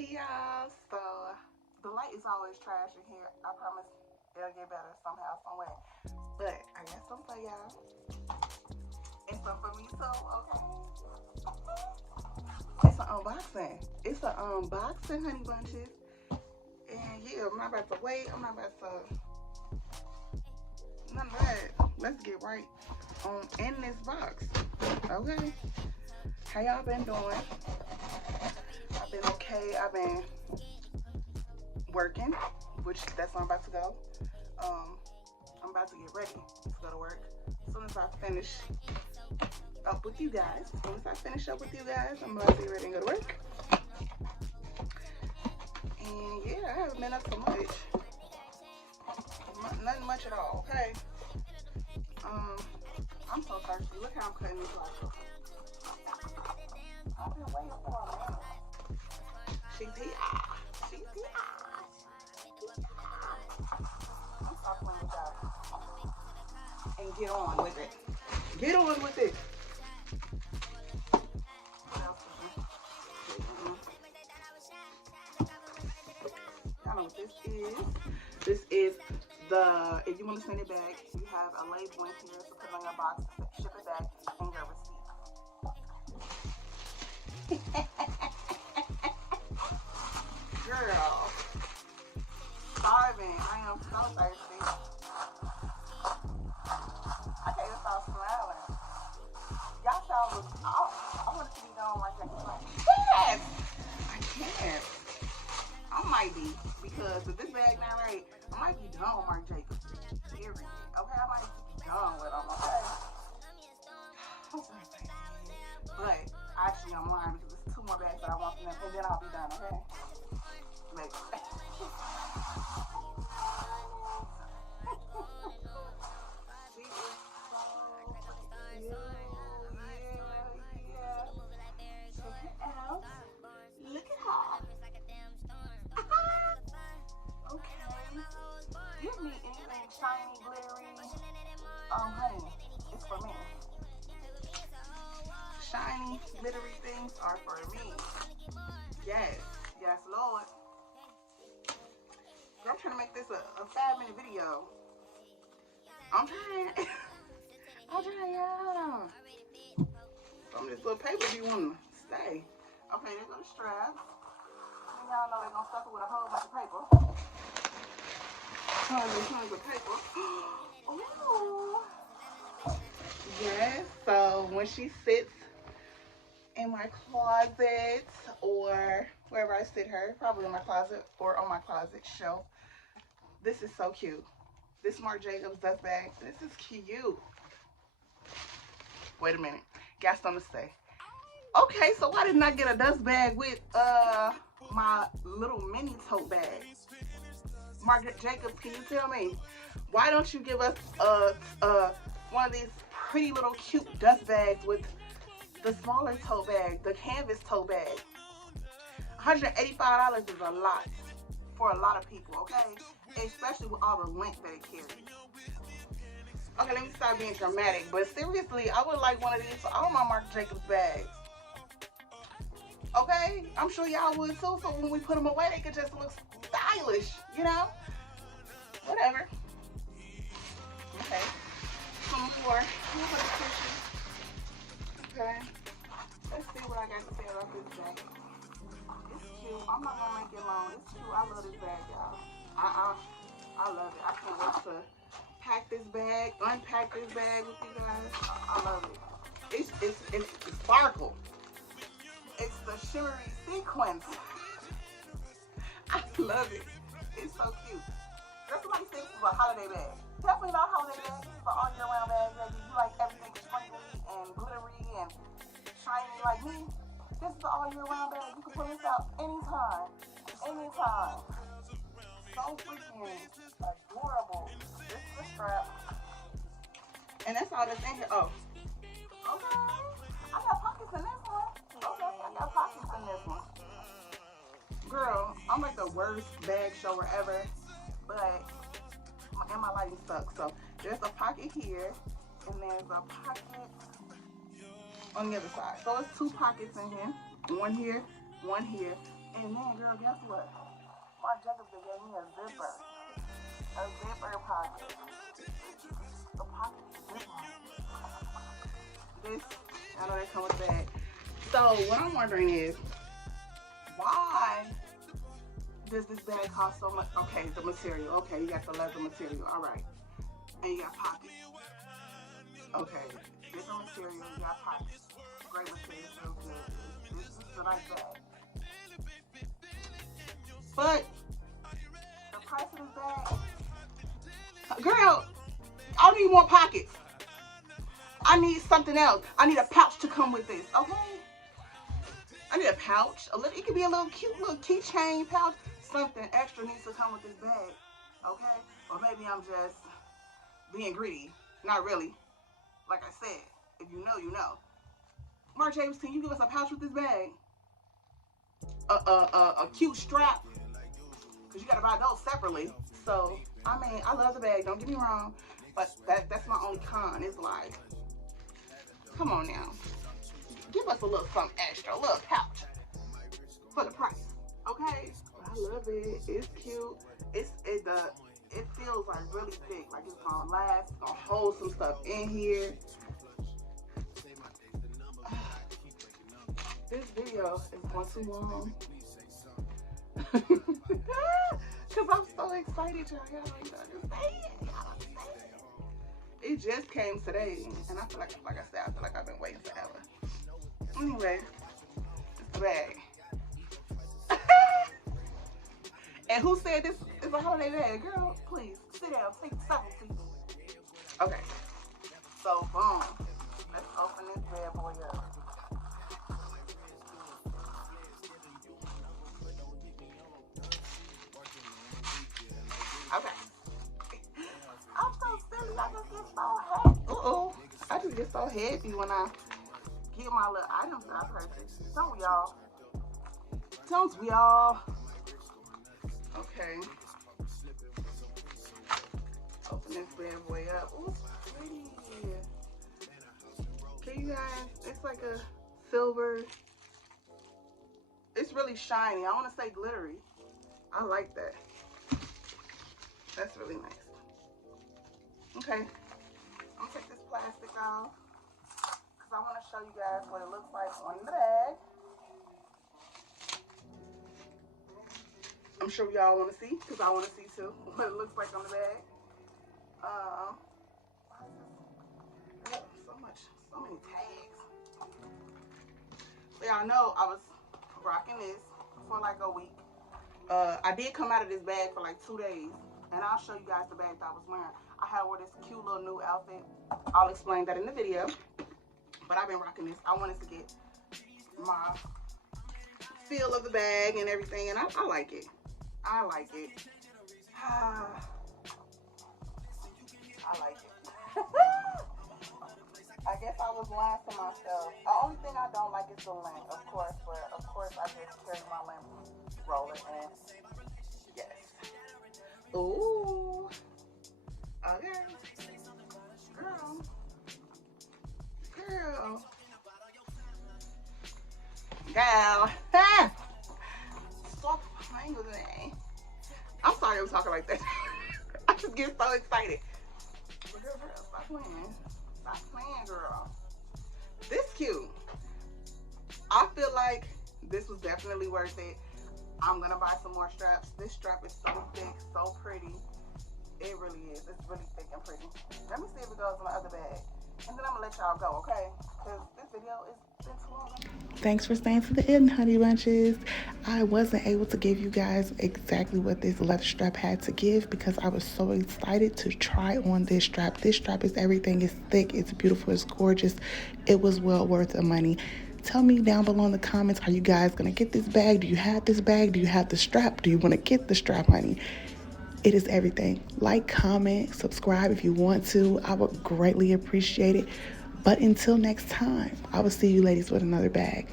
Hey y'all, so the light is always trash in here. I promise it'll get better somehow, some way. But I got some for y'all. And some for me too, okay? It's an unboxing. It's an unboxing, honey bunches. And yeah, I'm not about to wait. I'm not about to none of that. Let's get right on in this box. Okay. How y'all been doing? I've been okay. I've been working, which that's where I'm about to go. I'm about to get ready to go to work. As soon as I finish up with you guys, I'm about to get ready and go to work. And yeah, I haven't been up so much. Nothing much at all, okay? I'm so thirsty. Look how I'm cutting these lights. I've been waiting for a minute. She's here. I'm talking with y'all. And get on with it. Get on with it. What else is this? Y'all know what this is. This is the, if you want to send it back, you have a label in here to put it on your box, ship it back, and your receipt. Girl, starving. I am so thirsty. I can't even stop smiling. Y'all saw I want to be done like that. Yes! I can't. I might be, because if this bag not right, I might be done with Marc Jacobs. Period. Okay, I might be done with them, okay? But actually, I'm lying because there's 2 more bags that I want from them, and then I'll be done, okay? Maybe. She is so cute. Yeah. Check it out. Look at her. Okay. Give me anything shiny, glittery. Honey, it's for me. Shiny, glittery things are for me. Yes, Lord. I'm trying to make this a 5-minute video. I'm trying, y'all. Some of this little paper be wanting to stay. Okay, there goes the strap. And y'all know they're gonna stuff it with a whole bunch of paper. Tons of paper. Ooh. Yes, so when she sits in my closet or wherever I sit her, probably in my closet or on my closet shelf, this is so cute. This Marc Jacobs dust bag, this is cute. Wait a minute, got something to say. Okay, so why didn't I get a dust bag with my little mini tote bag? Marc Jacobs, can you tell me, why don't you give us one of these pretty little cute dust bags with the smaller tote bag, the canvas tote bag? $185 is a lot for a lot of people, okay? Especially with all the length that it carries. Okay, let me stop being dramatic, but seriously, I would like one of these for all my Marc Jacobs bags. Okay? I'm sure y'all would too, so when we put them away, they could just look stylish, you know? Whatever. Okay. Some more tissues. Okay. Let's see what I got to say about this bag. It's cute. I'm not gonna make it long. It's cute. I love this bag, y'all. I love it. I can't wait to pack this bag, unpack this bag with you guys. I love it. It's sparkle. It's the shimmery sequins. I love it. It's so cute. That's what I think is a holiday bag. Definitely not a holiday bag. This is an all year round bag. You like everything sprinkly and glittery and shiny like me. This is an all year round bag. You can pull this out anytime. Anytime. So freaking adorable. This is the strap. And that's all that's in here. Oh. Okay. I got pockets in this one. Okay, I got pockets in this one. Girl, I'm like the worst bag shower ever. But, and my lighting sucks. So, there's a pocket here. And there's a pocket on the other side. So, it's 2 pockets in here. One here, And then, girl, guess what? Marc Jacobs gave me a zipper. A zipper pocket. The pocket is zipper. This, I know they come with that. So what I'm wondering is, why does this bag cost so much? Okay, the material. Okay, you got the leather material. All right. And you got pockets. Okay, different material. You got pockets. Great material. So good. This is a nice bag. But the price of this bag, girl, I need more pockets. I need something else. I need a pouch to come with this, okay? I need a pouch. It could be a little cute little keychain pouch. Something extra needs to come with this bag, okay? Or maybe I'm just being greedy. Not really. Like I said, if you know, you know. Marc James, can you give us a pouch with this bag? A cute strap. Because you got to buy those separately. So, I mean, I love the bag. Don't get me wrong. But that's my only con. It's like, come on now. Give us a little something extra. A little pouch. For the price. Okay? I love it. It's cute. It feels like really thick. Like it's going to last. It's going to hold some stuff in here. This video is going too long. Because I'm so excited, y'all. Y'all don't even understand. It just came today. And I feel like I said, I feel like I've been waiting forever. Anyway, it's the bag. And who said this is a holiday bag? Girl, please, sit down. Take several people. Okay. So, boom. Let's open this bad boy up. Okay. I'm so silly. I just get so happy. I just get so happy when I get my little items that I purchase. Don't we all? Don't we all? Okay. Open this bad boy up. Ooh, it's pretty. Can you guys? It's like a silver. It's really shiny. I want to say glittery. I like that. That's really nice. Okay, I'm gonna take this plastic off because I want to show you guys what it looks like on the bag. I'm sure y'all want to see because I want to see too what it looks like on the bag. So many tags. So y'all know I was rocking this for like a week. I did come out of this bag for like 2 days. And I'll show you guys the bag that I was wearing. I had wore this cute little new outfit. I'll explain that in the video. But I've been rocking this. I wanted to get my feel of the bag and everything. And I like it. I like it. I like it. I guess I was lying to myself. The only thing I don't like is the length, of course. But of course, I just carry my length roller. And yes. Ooh. Okay. Girl. Stop playing with me. I'm sorry I'm talking like that. I just get so excited. But girl, stop playing. Stop playing, girl. This cute. I feel like this was definitely worth it. I'm gonna buy some more straps. This strap is so thick, so pretty. It really is. It's really thick and pretty. Let me see if it goes in my other bag. And then I'm gonna let y'all go, okay? Because this video is been too long. Thanks for staying to the end, honey bunches. I wasn't able to give you guys exactly what this leather strap had to give because I was so excited to try on this strap. This strap is everything. It's thick, it's beautiful, it's gorgeous. It was well worth the money. Tell me down below in the comments, are you guys going to get this bag? Do you have this bag? Do you have the strap? Do you want to get the strap, honey? It is everything. Like, comment, subscribe if you want to. I would greatly appreciate it. But until next time, I will see you ladies with another bag.